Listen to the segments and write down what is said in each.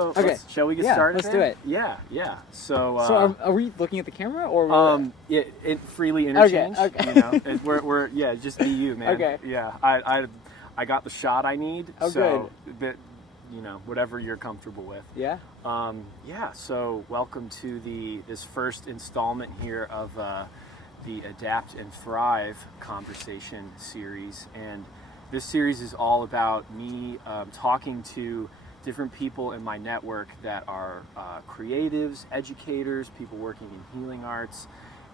go. Okay. Shall we get started? Let's then? do it. Yeah. So, are we looking at the camera or? It freely interchange. Okay. You know, we're just be you, man. Okay. Yeah, I got the shot I need. Oh, so that, whatever you're comfortable with. Yeah. So welcome to this first installment here of the Adapt and Thrive conversation series, and this series is all about me talking to different people in my network that are creatives, educators, people working in healing arts,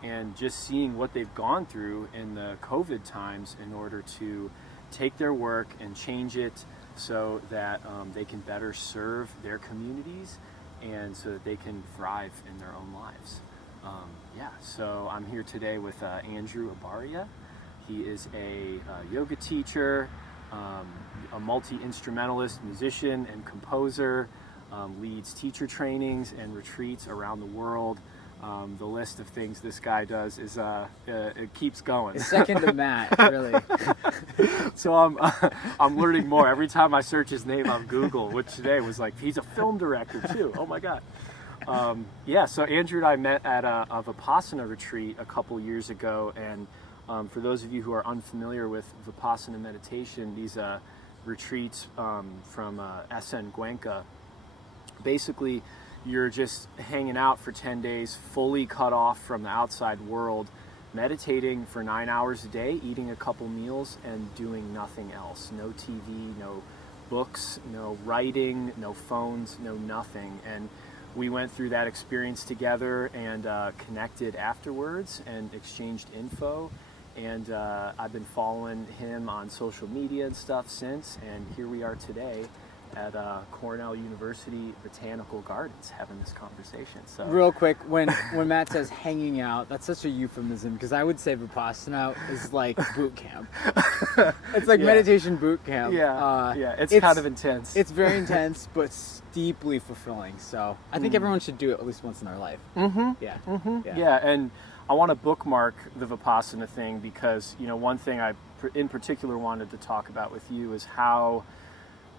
and just seeing what they've gone through in the COVID times in order to take their work and change it so that they can better serve their communities and so that they can thrive in their own lives. So I'm here today with Andrew Abaria. He is a yoga teacher, a multi-instrumentalist, musician and composer, leads teacher trainings and retreats around the world. The list of things this guy does is it keeps going. It's second to Matt, really. So I'm learning more every time I search his name on Google, which today was like, he's a film director too. Oh my God. So Andrew and I met at a vipassana retreat a couple years ago, and for those of you who are unfamiliar with vipassana meditation, these retreats from SN Cuenca, basically you're just hanging out for 10 days, fully cut off from the outside world, meditating for 9 hours a day, eating a couple meals, and doing nothing else. No TV, no books, no writing, no phones, no nothing. And we went through that experience together and connected afterwards and exchanged info. And I've been following him on social media and stuff since. And here we are today at Cornell University Botanical Gardens having this conversation. So real quick, when Matt says hanging out, that's such a euphemism, because I would say Vipassana is like boot camp. It's like meditation boot camp. It's kind of intense. It's very intense, but deeply fulfilling. So I think everyone should do it at least once in their life. Yeah, and I want to bookmark the Vipassana thing because, one thing I in particular wanted to talk about with you is how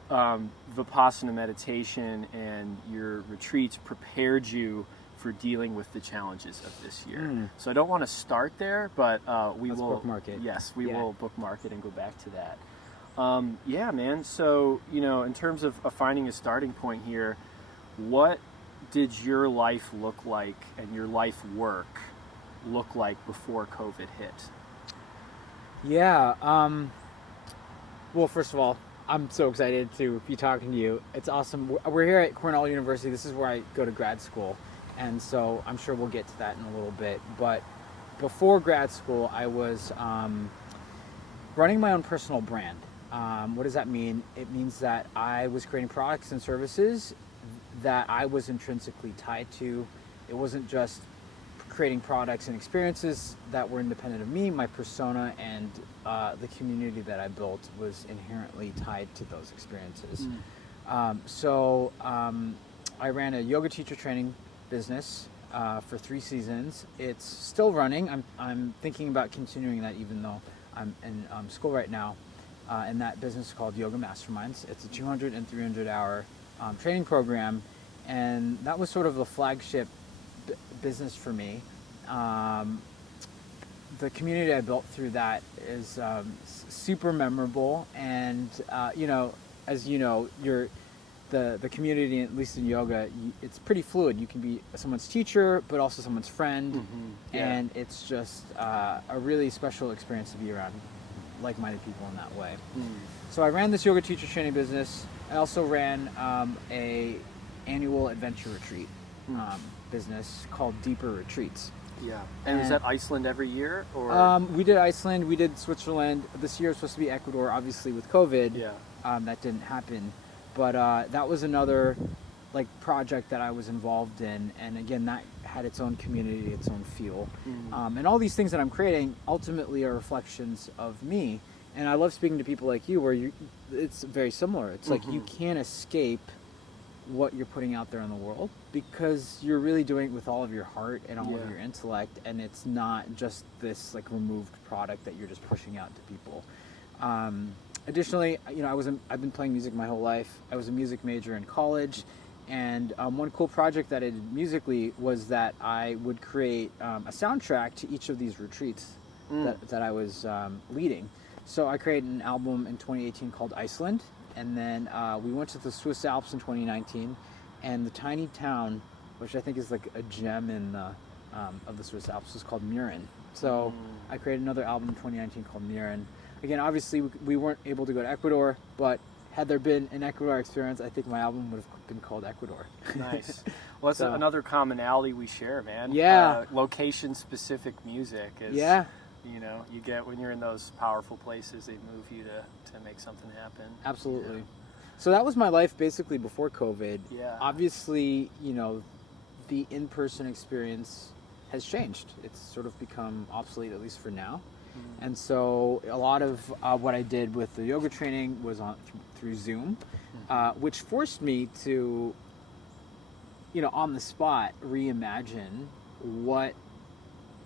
Vipassana meditation and your retreats prepared you for dealing with the challenges of this year. So I don't want to start there, but we will bookmark it. Yes, we will bookmark it and go back to that. Man. So, in terms of finding a starting point here, what did your life look like and your life work look like before COVID hit? Well, first of all, I'm so excited to be talking to you. It's awesome. We're here at Cornell University. This is where I go to grad school. And so I'm sure we'll get to that in a little bit. But before grad school, I was running my own personal brand. What does that mean? It means that I was creating products and services that I was intrinsically tied to. It wasn't just creating products and experiences that were independent of me. My persona and the community that I built was inherently tied to those experiences. I ran a yoga teacher training business for 3 seasons. It's still running. I'm thinking about continuing that, even though I'm in school right now. And that business is called Yoga Masterminds. It's a 200 and 300 hour training program, and that was sort of the flagship business for me. The community I built through that is super memorable, and as you know, the community, at least in yoga, it's pretty fluid. You can be someone's teacher, but also someone's friend, and it's just a really special experience to be around like-minded people in that way. So I ran this yoga teacher training business. I also ran a annual adventure retreat business called Deeper Retreats. And is that Iceland every year, or? We did Iceland, we did Switzerland. This year was supposed to be Ecuador, obviously with COVID. That didn't happen. But that was another project that I was involved in, and again, that had its own community, its own feel. And all these things that I'm creating ultimately are reflections of me. And I love speaking to people like you, where it's very similar. It's like you can't escape what you're putting out there in the world, because you're really doing it with all of your heart and all of your intellect, and it's not just this removed product that you're just pushing out to people. Additionally, I've been playing music my whole life. I was a music major in college, And one cool project that I did musically was that I would create a soundtrack to each of these retreats that I was leading. So I created an album in 2018 called Iceland, and then we went to the Swiss Alps in 2019, and the tiny town, which I think is like a gem in the of the Swiss Alps, was called Murin. So I created another album in 2019 called Murin. Again, obviously we weren't able to go to Ecuador, but had there been an Ecuador experience, I think my album would have been called Ecuador. Nice. Well, that's another commonality we share, man. Yeah. Location-specific music is, Yeah. you know, you get when you're in those powerful places, they move you to make something happen. Absolutely. Yeah. So that was my life basically before COVID. Yeah. Obviously, you know, the in-person experience has changed. It's sort of become obsolete, at least for now. And so a lot of what I did with the yoga training was through Zoom, which forced me to, you know, on the spot, reimagine what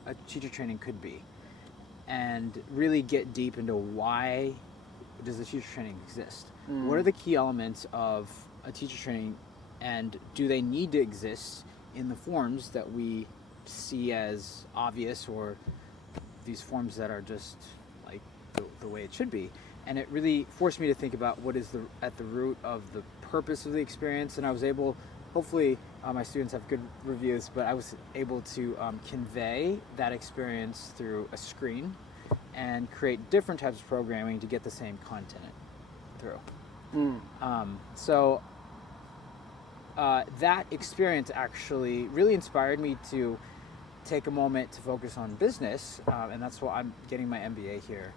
a teacher training could be and really get deep into why does a teacher training exist? What are the key elements of a teacher training, and do they need to exist in the forms that we see as obvious, or these forms that are just like the way it should be? And it really forced me to think about what is at the root of the purpose of the experience. And I was able, hopefully my students have good reviews, but I was able to convey that experience through a screen and create different types of programming to get the same content through. So that experience actually really inspired me to take a moment to focus on business, and that's why I'm getting my MBA here.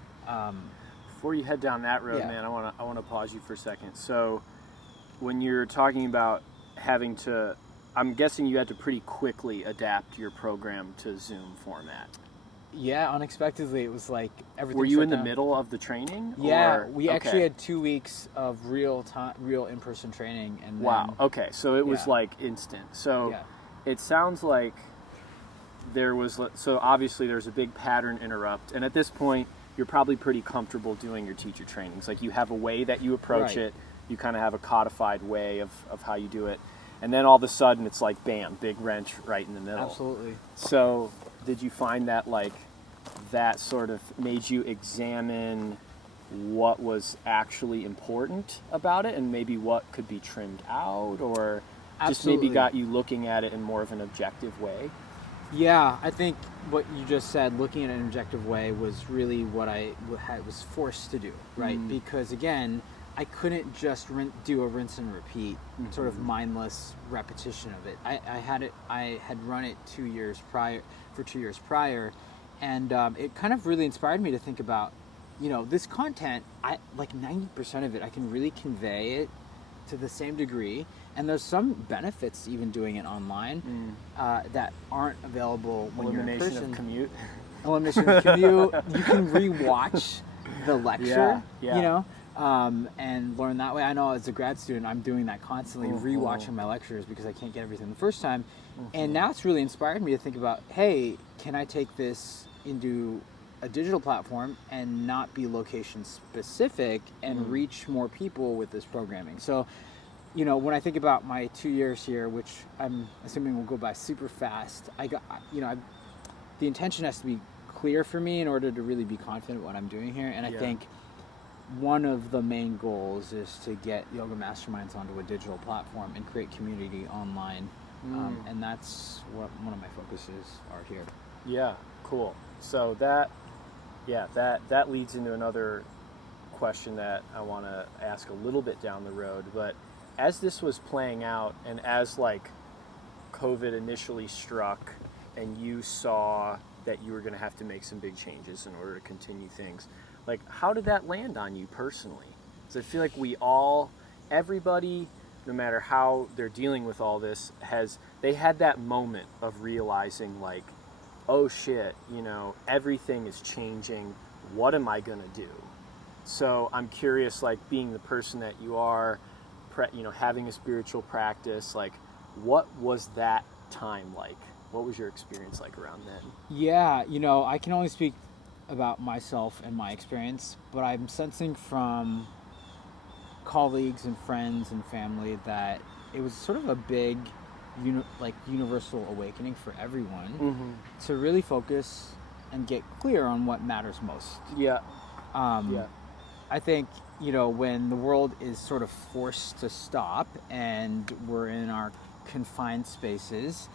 Before you head down that road, man, I want to pause you for a second. So when you're talking about having to, I'm guessing you had to pretty quickly adapt your program to Zoom format. Yeah, unexpectedly, it was like everything. Were you in the down. Middle of the training? Yeah, or? we actually had 2 weeks of real in-person training, and wow. Okay, so it was like instant. So it sounds like there was, so obviously there's a big pattern interrupt, and at this point you're probably pretty comfortable doing your teacher trainings. Like you have a way that you approach it, you kind of have a codified way of how you do it, and then all of a sudden it's like bam, big wrench right in the middle. Absolutely. So did you find that like that sort of made you examine what was actually important about it and maybe what could be trimmed out, or just maybe got you looking at it in more of an objective way? Yeah, I think what you just said, looking at an objective way, was really what I was forced to do, right? Because again, I couldn't just do a rinse and repeat, sort of mindless repetition of it. I had run it 2 years prior, and it kind of really inspired me to think about, you know, this content, like 90% of it, I can really convey it to the same degree, and there's some benefits to even doing it online that aren't available when you're in person. Elimination of commute. You can re-watch the lecture, you know, and learn that way. I know as a grad student, I'm doing that constantly, re-watching my lectures because I can't get everything the first time. And now it's really inspired me to think about, hey, can I take this into a digital platform and not be location specific and reach more people with this programming? So, you know, when I think about my 2 years here, which I'm assuming will go by super fast, the intention has to be clear for me in order to really be confident what I'm doing here. And I think one of the main goals is to get Yoga Masterminds onto a digital platform and create community online. And that's what one of my focuses are here. Yeah, cool. So that leads into another question that I want to ask a little bit down the road. But as this was playing out, and as like COVID initially struck, and you saw that you were going to have to make some big changes in order to continue things, like how did that land on you personally? Because I feel like everybody, no matter how they're dealing with all this, they had that moment of realizing like, oh shit, you know, everything is changing. What am I going to do? So I'm curious, like being the person that you are, having a spiritual practice, like what was that time like? What was your experience like around then? Yeah, you know, I can only speak about myself and my experience, but I'm sensing from colleagues and friends and family that it was sort of a big, universal awakening for everyone to really focus and get clear on what matters most. Yeah. I think, when the world is sort of forced to stop and we're in our confined spaces,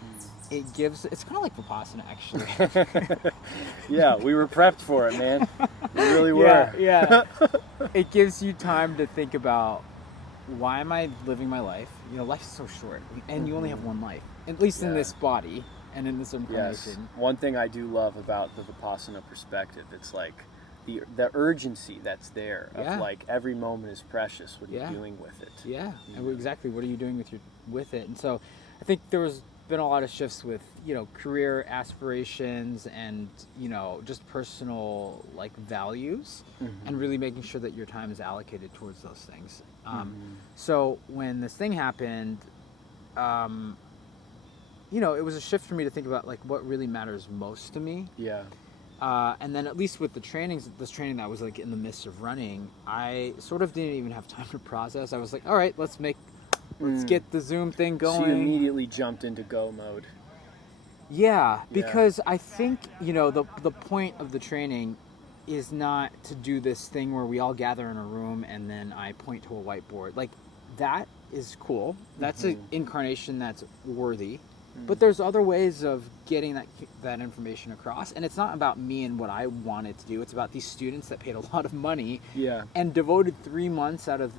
it's kind of like vipassana, actually. Yeah, we were prepped for it, man. We really were. Yeah. It gives you time to think about, why am I living my life? Life is so short, and you only have one life, at least in this body and in this incarnation. Yes. One thing I do love about the vipassana perspective, it's like the urgency that's there of like every moment is precious. What are you doing with it? Yeah, and exactly. What are you doing with it? And so, I think there was been a lot of shifts with career aspirations and just personal values, and really making sure that your time is allocated towards those things. So when this thing happened, it was a shift for me to think about what really matters most to me. Yeah. And then at least with this training that was in the midst of running, I sort of didn't even have time to process. I was like, all right, let's get the Zoom thing going. So you immediately jumped into go mode. Yeah, because I think, the point of the training is not to do this thing where we all gather in a room and then I point to a whiteboard. That is cool. That's an incarnation that's worthy. But there's other ways of getting that information across, and it's not about me and what I wanted to do. It's about these students that paid a lot of money and devoted 3 months out of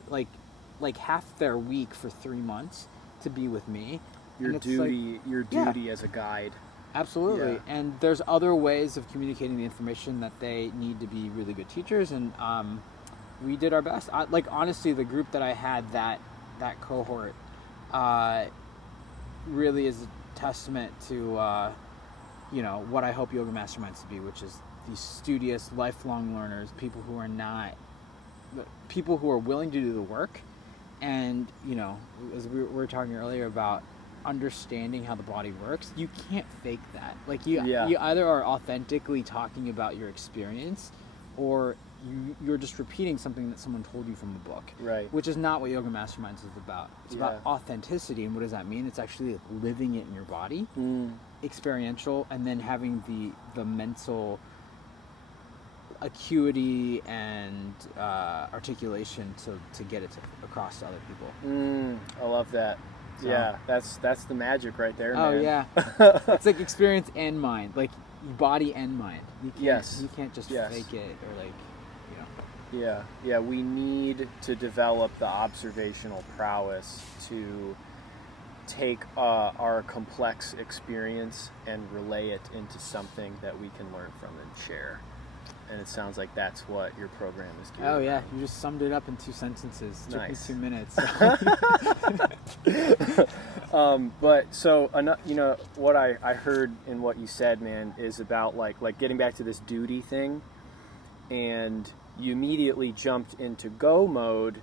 half their week for 3 months to be with me. Your duty as a guide. Absolutely. Yeah. And there's other ways of communicating the information that they need to be really good teachers, and we did our best. Honestly, the group that I had, that cohort, really is a testament to what I hope yoga masterminds to be, which is these studious, lifelong learners, people who are willing to do the work, and as we were talking earlier about understanding how the body works, you can't fake that. You either are authentically talking about your experience, or you're just repeating something that someone told you from the book, right? Which is not what Yoga Masterminds is about. It's about authenticity. And what does that mean? It's actually living it in your body, experiential, and then having the mental acuity and articulation to get it across to other people. I love that. So, yeah, that's the magic right there, man. Oh yeah, it's experience and mind, body and mind. You can't just fake it or Yeah, we need to develop the observational prowess to take our complex experience and relay it into something that we can learn from and share. And it sounds like that's what your program is doing. Oh yeah, you just summed it up in 2 sentences. It Nice. took me 2 minutes. But so what I heard in what you said, man, is about like getting back to this duty thing, and you immediately jumped into go mode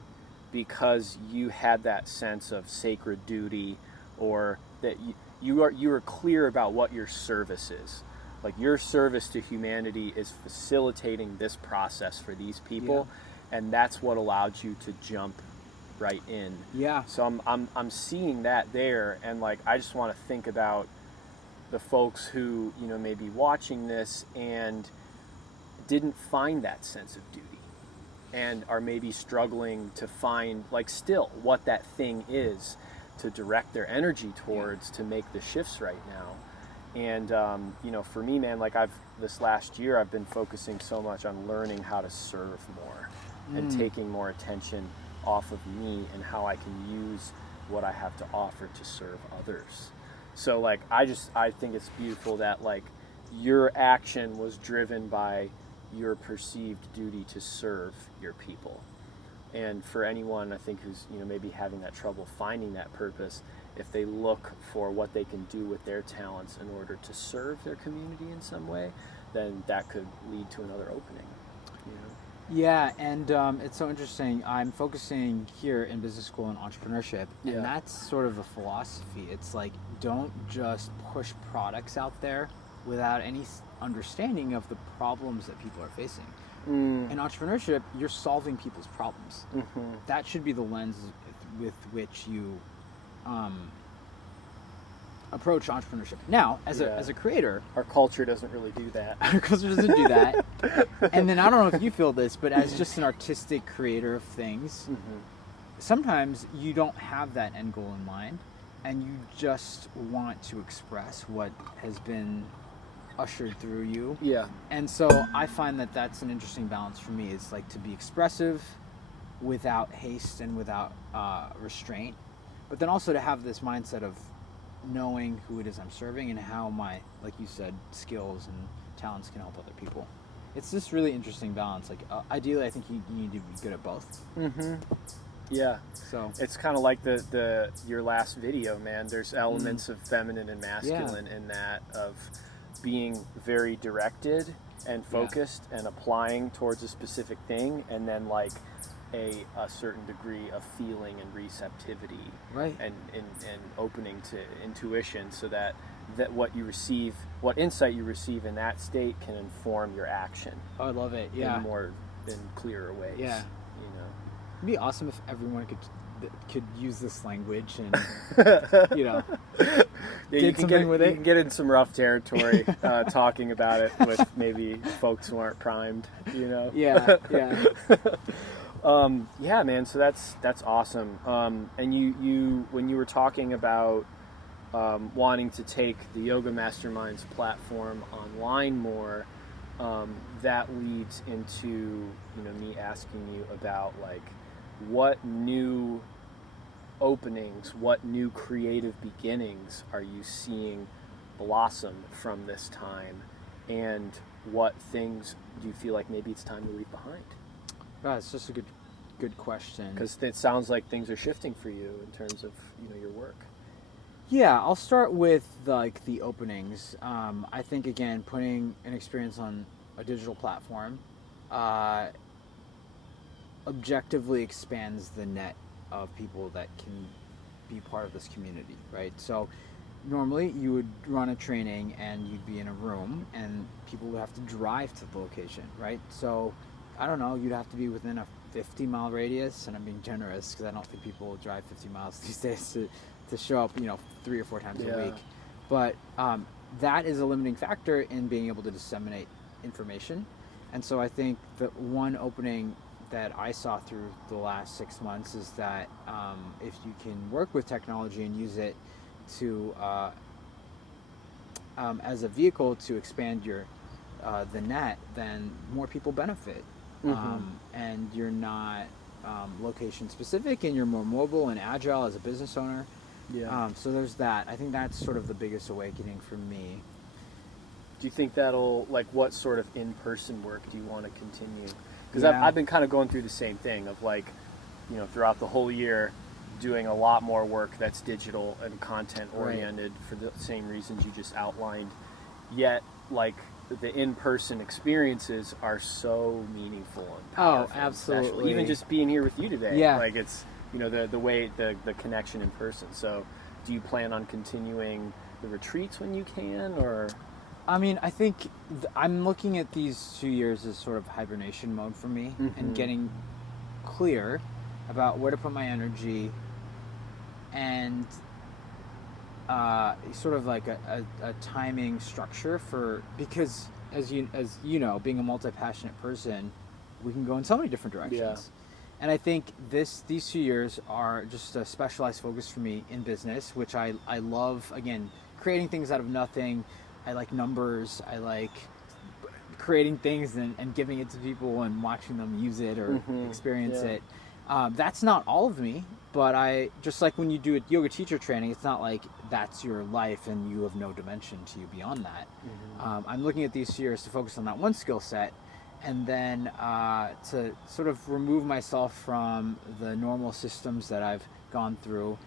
because you had that sense of sacred duty, or that you were clear about what your service is. Your service to humanity is facilitating this process for these people, and that's what allowed you to jump right in. Yeah. So I'm seeing that there, and I just want to think about the folks who may be watching this and didn't find that sense of duty, and are maybe struggling to find still what that thing is to direct their energy towards to make the shifts right now. And for me, man, this last year I've been focusing so much on learning how to serve more and taking more attention off of me and how I can use what I have to offer to serve others. So I think it's beautiful that your action was driven by your perceived duty to serve your people. And for anyone, I think, who's maybe having that trouble finding that purpose, if they look for what they can do with their talents in order to serve their community in some way, then that could lead to another opening. Yeah, and it's so interesting. I'm focusing here in business school on entrepreneurship, and that's sort of a philosophy. It's don't just push products out there without any understanding of the problems that people are facing. In entrepreneurship, you're solving people's problems. That should be the lens with which you approach entrepreneurship. Now, as a creator, our culture doesn't really do that. our culture doesn't do that. And then I don't know if you feel this, but as just an artistic creator of things, sometimes you don't have that end goal in mind, and you just want to express what has been ushered through you. Yeah. And so I find that that's an interesting balance for me. It's like to be expressive without haste and without restraint, but then also to have this mindset of knowing who it is I'm serving and how my, like you said, skills and talents can help other people. It's this really interesting balance. Like ideally, I think you need to be good at both. Yeah. So it's kind of like the your last video, man. There's elements of feminine and masculine in that, of being very directed and focused and applying towards a specific thing, and then like a certain degree of feeling and receptivity, right, and opening to intuition, so that what you receive, what insight you receive in that state, can inform your action. Oh, I love it. In clearer ways. Yeah. You know, it'd be awesome if everyone could use this language and you know, you can get in some rough territory talking about it with maybe folks who aren't primed, you know. Yeah. Yeah, man. So that's awesome. And you when you were talking about wanting to take the Yoga Masterminds platform online more, that leads into me asking you about like what new openings, what new creative beginnings are you seeing blossom from this time, and what things do you feel like maybe it's time to leave behind? It's just a good question. Because it sounds like things are shifting for you in terms of your work. Yeah, I'll start with the openings. I think again, putting an experience on a digital platform objectively expands the net of people that can be part of this community, right? So normally you would run a training and you'd be in a room and people would have to drive to the location, right? So I don't know, you'd have to be within a 50-mile radius, and I'm being generous because I don't think people will drive 50 miles these days to show up 3 or 4 times a week. But that is a limiting factor in being able to disseminate information. And so I think the one opening that I saw through the last 6 months is that if you can work with technology and use it to as a vehicle to expand your the net, then more people benefit. And you're not location specific, and you're more mobile and agile as a business owner. So there's that. I think that's sort of the biggest awakening for me. Do you think that'll, like, what sort of in-person work do you want to continue? Because I've been kind of going through the same thing of, like, throughout the whole year, doing a lot more work that's digital and content oriented for the same reasons you just outlined. Yet, like, the in-person experiences are so meaningful and powerful. Oh, absolutely. Especially. Even just being here with you today. Yeah. Like, it's, the way, the connection in person. So do you plan on continuing the retreats when you can, or? I mean, I think I'm looking at these 2 years as sort of hibernation mode for me, and getting clear about where to put my energy, and sort of like a timing structure because as you know, being a multi-passionate person, we can go in so many different directions. And I think these 2 years are just a specialized focus for me in business, which I love, again, creating things out of nothing. I like numbers. I like creating things and giving it to people and watching them use it or experience it. That's not all of me, but I just like when you do a yoga teacher training, it's not like that's your life and you have no dimension to you beyond that. I'm looking at these years to focus on that one skill set, and then to sort of remove myself from the normal systems that I've gone through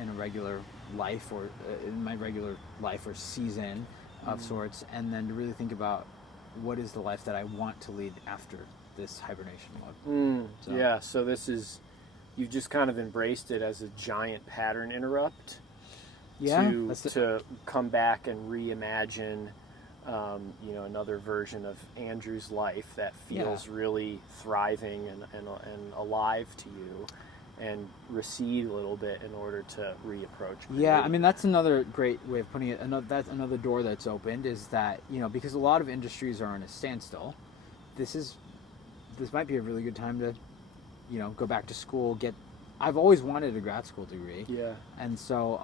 in a regular life, or in my regular life or season of sorts, and then to really think about what is the life that I want to lead after this hibernation mode. So this is, you've just kind of embraced it as a giant pattern interrupt to come back and reimagine another version of Andrew's life that feels really thriving and alive to you. and recede a little bit in order to reapproach. Yeah, I mean, that's another great way of putting it. That's another door that's opened, is that, because a lot of industries are in a standstill, this might be a really good time to, go back to school, I've always wanted a grad school degree. Yeah. And so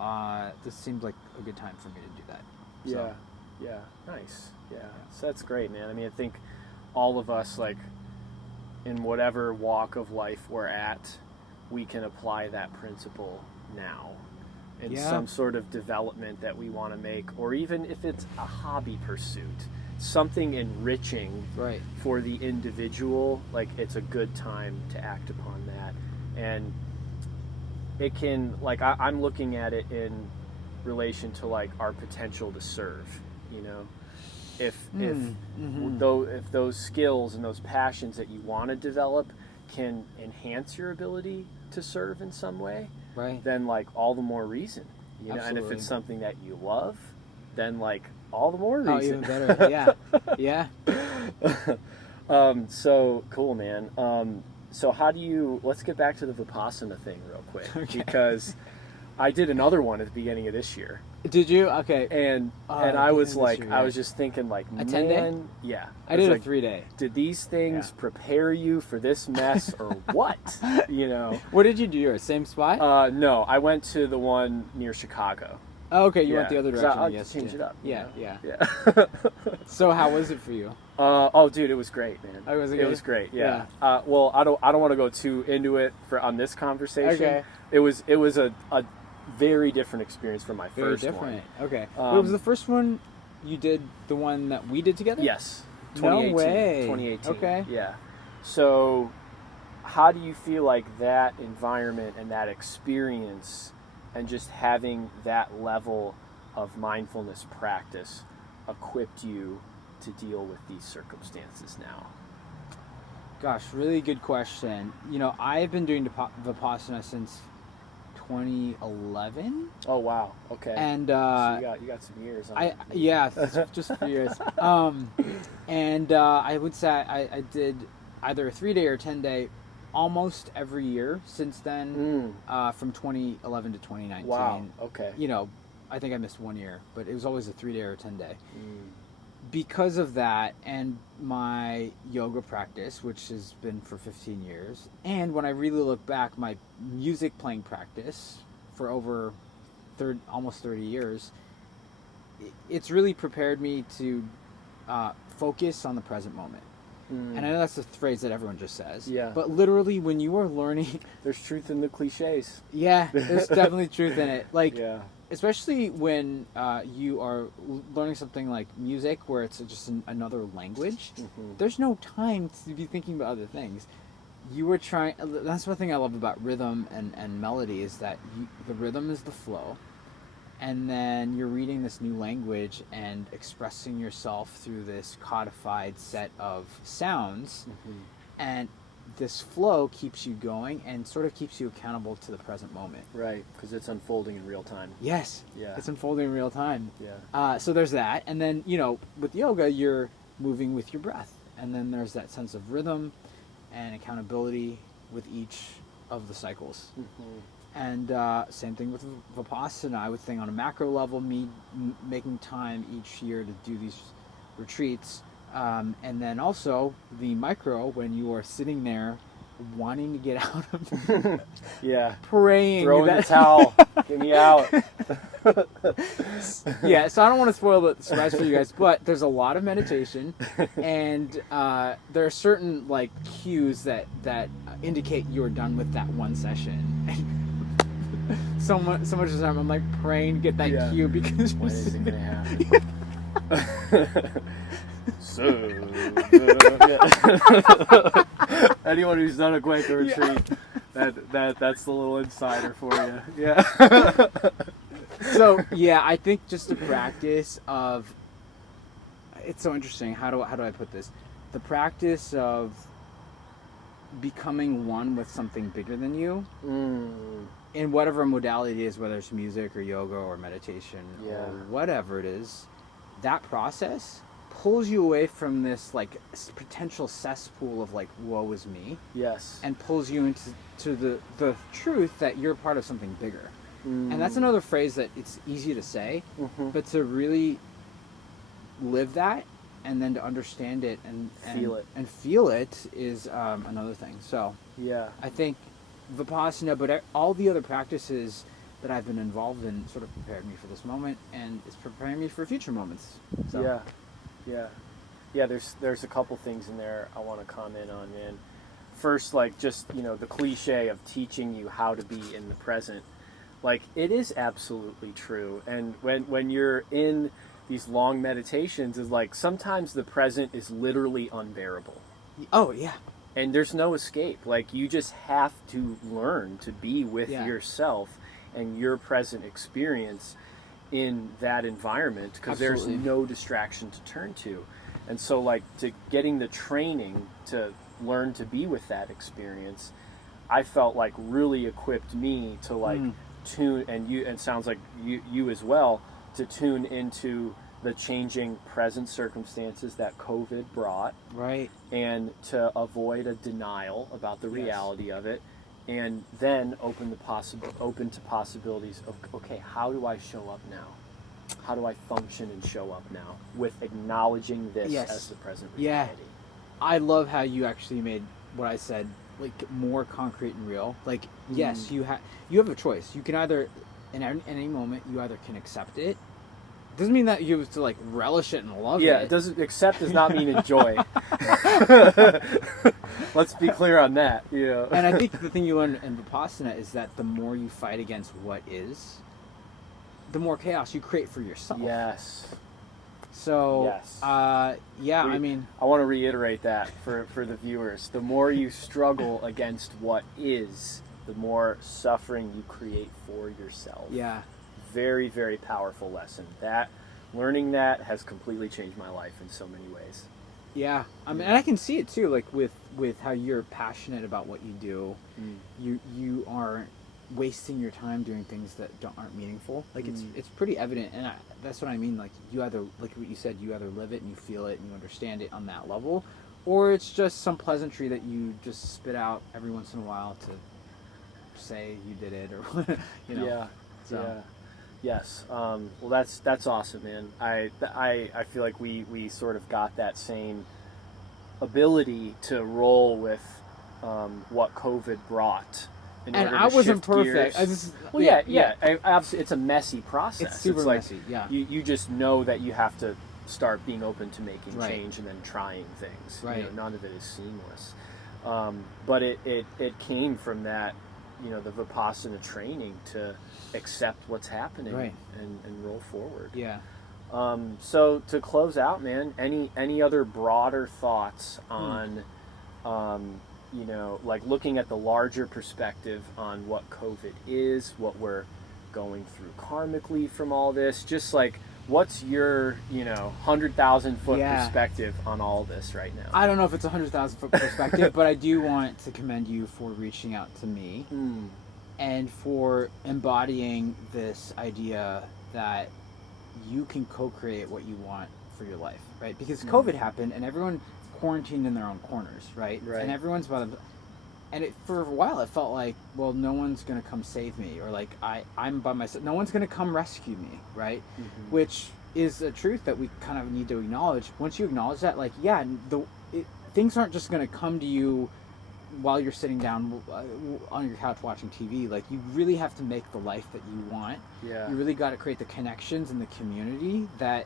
this seems like a good time for me to do that. So. Yeah. Nice. Yeah. So that's great, man. I mean, I think all of us, like, in whatever walk of life we're at, we can apply that principle now in some sort of development that we want to make, or even if it's a hobby pursuit, something enriching for the individual. Like, it's a good time to act upon that. And it can, like, I'm looking at it in relation to, like, our potential to serve, if those skills and those passions that you want to develop can enhance your ability to serve in some way, then, like, all the more reason, and if it's something that you love, then, like, all the more reason. Oh, even better. Yeah. So cool, man. So how do you, let's get back to the Vipassana thing real quick, because I did another one at the beginning of this year. Did you? Okay. And I was like, I was just thinking, like, a 10-day? Yeah. I did like, a 3-day. Did these things prepare you for this mess or what? What did you do yours? Same spot? No, I went to the one near Chicago. Oh, okay, you went the other direction. I'll change it up. Yeah. So how was it for you? Oh, dude, it was great, man. Oh, was it good? It was great. Yeah. Well, I don't want to go too into it on this conversation. Okay. It was a very different experience from my first one. Okay. What was the first one? You did the one that we did together? Yes. 2018. No way. 2018. Okay. Yeah. So, how do you feel like that environment and that experience, and just having that level of mindfulness practice, equipped you to deal with these circumstances now? Gosh, really good question. I've been doing Vipassana since 2011. Oh wow! Okay. And so you got some years. Just a few years. And I would say I did either a 3-day or 10-day almost every year since then. From 2011 to 2019. Wow. Okay. I think I missed 1 year, but it was always a 3-day or a 10-day. Because of that, and my yoga practice, which has been for 15 years, and when I really look back, my music playing practice for over almost 30 years, it's really prepared me to focus on the present moment. And I know that's a phrase that everyone just says. Yeah. But literally, when you are learning... There's truth in the cliches. Yeah, there's definitely truth in it. Like, yeah. Especially when you are learning something like music, where it's just another language, there's no time to be thinking about other things. You were trying... That's one thing I love about rhythm and melody, is that the rhythm is the flow, and then you're reading this new language and expressing yourself through this codified set of sounds, and this flow keeps you going and sort of keeps you accountable to the present moment. Right, because it's unfolding in real time. Yes. Yeah. It's unfolding in real time. Yeah. So there's that. And then, with yoga, you're moving with your breath. And then there's that sense of rhythm and accountability with each of the cycles. And same thing with Vipassana. I would think on a macro level, me making time each year to do these retreats. And then also the micro, when you are sitting there wanting to get out of praying, throwing the towel, get me out. Yeah, so I don't want to spoil the surprise for you guys, but there's a lot of meditation, and there are certain like cues that indicate you're done with that one session. So much of the time I'm like praying to get that cue, because when is it gonna happen? So anyone who's done a Quaker retreat, that's the little insider for you. Yeah. So I think just the practice of, it's so interesting. How do I put this? The practice of becoming one with something bigger than you, in whatever modality it is, whether it's music or yoga or meditation or whatever it is. That process pulls you away from this like potential cesspool of like woe is me, Yes. and pulls you into the truth that you're part of something bigger. And that's another phrase that it's easy to say, but to really live that and then to understand it and feel it is another thing. So Yeah. I think vipassana, but all the other practices that I've been involved in sort of prepared me for this moment, and it's preparing me for future moments. So. Yeah. There's a couple things in there I want to comment on, man. First, like just the cliche of teaching you how to be in the present. Like, it is absolutely true. And when you're in these long meditations, is like sometimes the present is literally unbearable. Oh, yeah. And there's no escape. Like, you just have to learn to be with yourself and your present experience in that environment, because there's no distraction to turn to. And so, like, to getting the training to learn to be with that experience, I felt like really equipped me to like tune, and sounds like you as well, to tune into the changing present circumstances that COVID brought, right, and to avoid a denial about the reality of it, and then open to possibilities of, okay, how do I show up now? How do I function and show up now with acknowledging this as the present reality? I love how you actually made what I said like more concrete and real. Like, yes, you have a choice. You can either, in any moment, you either can accept it. Doesn't mean that you have to like relish it and love it. Yeah, it doesn't. Accept does not mean enjoy. Let's be clear on that. Yeah. And I think the thing you learn in vipassana is that the more you fight against what is, the more chaos you create for yourself. Yes. So, I want to reiterate that for the viewers. The more you struggle against what is, the more suffering you create for yourself. Yeah. Very, very powerful lesson. Learning that has completely changed my life in so many ways. Yeah. I mean, and I can see it too, like with how you're passionate about what you do. You aren't wasting your time doing things that aren't meaningful. Like it's pretty evident, and that's what I mean. Like, you either, like what you said, you either live it and you feel it and you understand it on that level, or it's just some pleasantry that you just spit out every once in a while to say you did it, or Yeah. Yes. Well, that's awesome, man. I feel like we sort of got that same ability to roll with what COVID brought. And I wasn't perfect. It's a messy process. It's super messy. Yeah. You just know that you have to start being open to making change and then trying things. Right. None of it is seamless. But it came from that, the Vipassana training to accept what's happening and roll forward. Yeah. So to close out, man, any other broader thoughts on like looking at the larger perspective on what COVID is, what we're going through karmically from all this, just like, what's your, 100,000 foot perspective on all this right now? I don't know if it's 100,000 foot perspective, but I do want to commend you for reaching out to me and for embodying this idea that you can co-create what you want for your life, right? Because COVID happened and everyone quarantined in their own corners, right? And everyone's by them. And for a while it felt like, well, no one's going to come save me, or like I'm by myself. No one's going to come rescue me, right? Which is a truth that we kind of need to acknowledge. Once you acknowledge that, like, things aren't just going to come to you while you're sitting down on your couch watching TV. Like, you really have to make the life that you want. Yeah. You really got to create the connections and the community that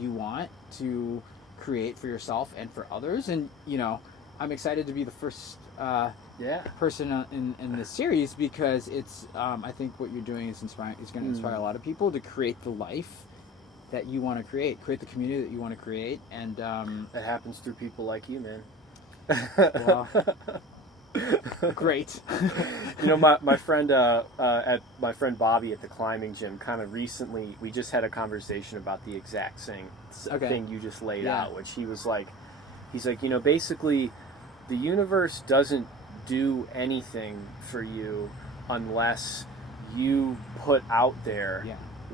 you want to create for yourself and for others. And I'm excited to be the first person in this series, because it's I think what you're doing is inspiring. It's going to inspire a lot of people to create the life that you want to create the community that you want to create, and that happens through people like you, man. Well, great. My friend my friend Bobby at the climbing gym kind of recently, we just had a conversation about the exact same thing you just laid out, which he's like, basically the universe doesn't do anything for you unless you put out there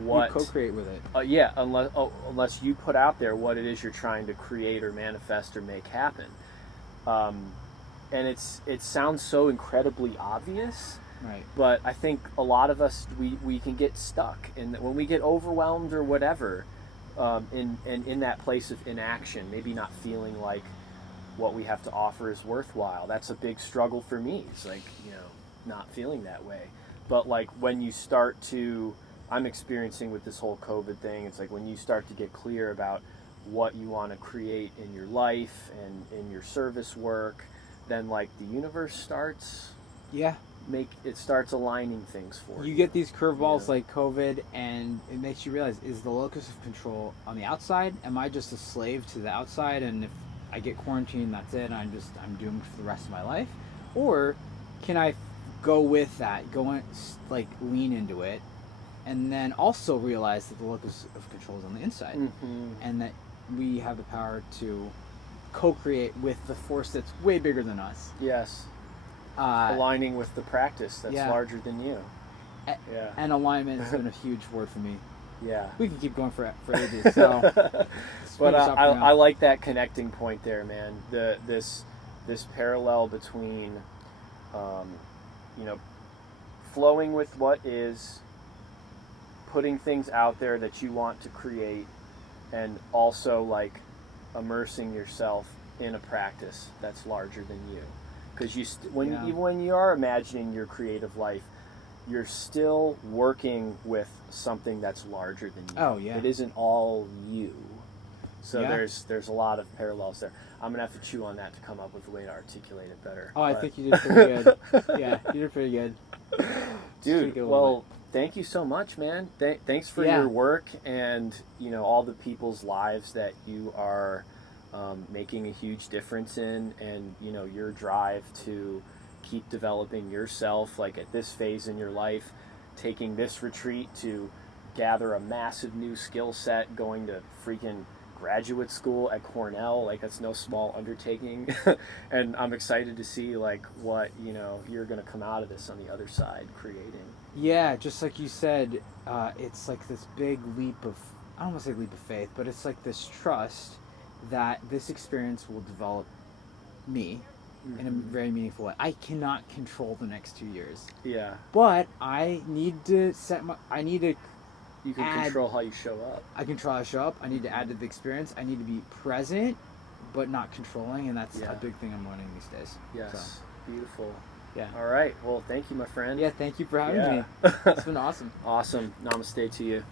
what you co-create with it. yeah, unless you put out there what it is you're trying to create or manifest or make happen. And it sounds so incredibly obvious, Right. but I think a lot of us we can get stuck, and when we get overwhelmed or whatever, in that place of inaction, maybe not feeling like what we have to offer is worthwhile. That's a big struggle for me. It's like, not feeling that way. But like when you start to, I'm experiencing with this whole COVID thing, it's like when you start to get clear about what you want to create in your life and in your service work, then like the universe starts starts aligning things for you. You get these curveballs like COVID, and it makes you realize, is the locus of control on the outside? Am I just a slave to the outside, and if I get quarantined, that's it, I'm doomed for the rest of my life? Or can I go with that, lean into it, and then also realize that the locus of control is on the inside, and that we have the power to co-create with the force that's way bigger than us. Yes. Aligning with the practice that's larger than you. And alignment has been a huge word for me. Yeah. We can keep going for ages. So, but I like that connecting point there, man. This parallel between, flowing with what is, putting things out there that you want to create, and also like immersing yourself in a practice that's larger than you. Because even when you are imagining your creative life, you're still working with something that's larger than you. Oh, yeah. It isn't all you. So there's a lot of parallels there. I'm gonna have to chew on that to come up with a way to articulate it better. I think you did pretty good. Yeah, you did pretty good. Dude, well, thank you so much, man. Thanks for your work and all the people's lives that you are making a huge difference in, and your drive to keep developing yourself, like at this phase in your life, taking this retreat to gather a massive new skill set, going to freaking graduate school at Cornell, like that's no small undertaking. And I'm excited to see like what you're gonna come out of this on the other side creating. Yeah, just like you said, it's like this big leap of, I don't want to say leap of faith, but it's like this trust that this experience will develop me in a very meaningful way. I cannot control the next 2 years. Yeah. But I need to You can control how you show up. I control how I show up. I need to add to the experience. I need to be present, but not controlling, and that's a big thing I'm learning these days. Yes. So. Beautiful. Yeah. All right. Well, thank you, my friend. Yeah, thank you for having me. It's been awesome. Awesome. Namaste to you.